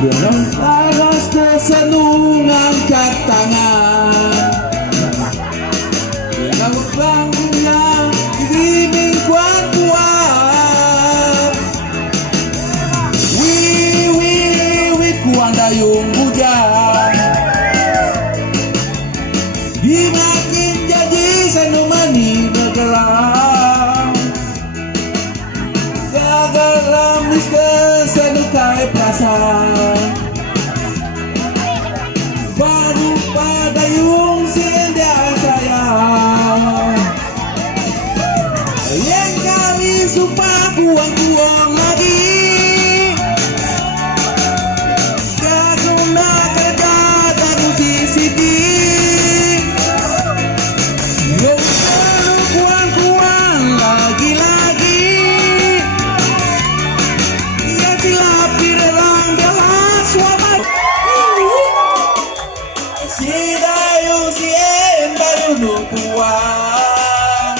Laras na sa nungang katangan Nawaglang niya Ibibing kwan-kwan Wit kuwan dayong hujan Di makin jadi sanumani negara Gagal miskin senukai perasaan Baru pada yung siendang sayang Yang kali sumpah kuang-kuang lagi Gaguna kerja dan sisi Yang baru kuang-kuang lagi-lagi Ya dilapir lang belas wamat Si dayong si baru nupuan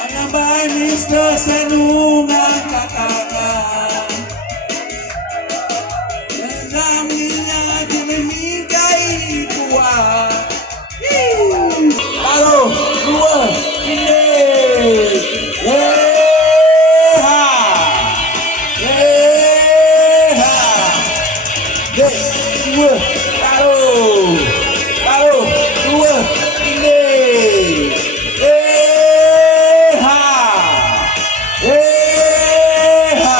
Ang bay Mr. Senungang katangan Yang namanya dinamingkai kuat Halo, dua, ini Yeha Yeha Dek, dua Halo, dua, ini Yeha Yeha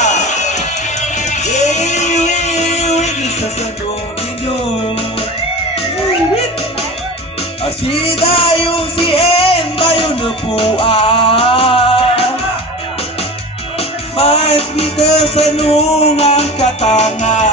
Yewi bisa sedung hidup Si dayung si bayu nepuan Main kita senungang katangan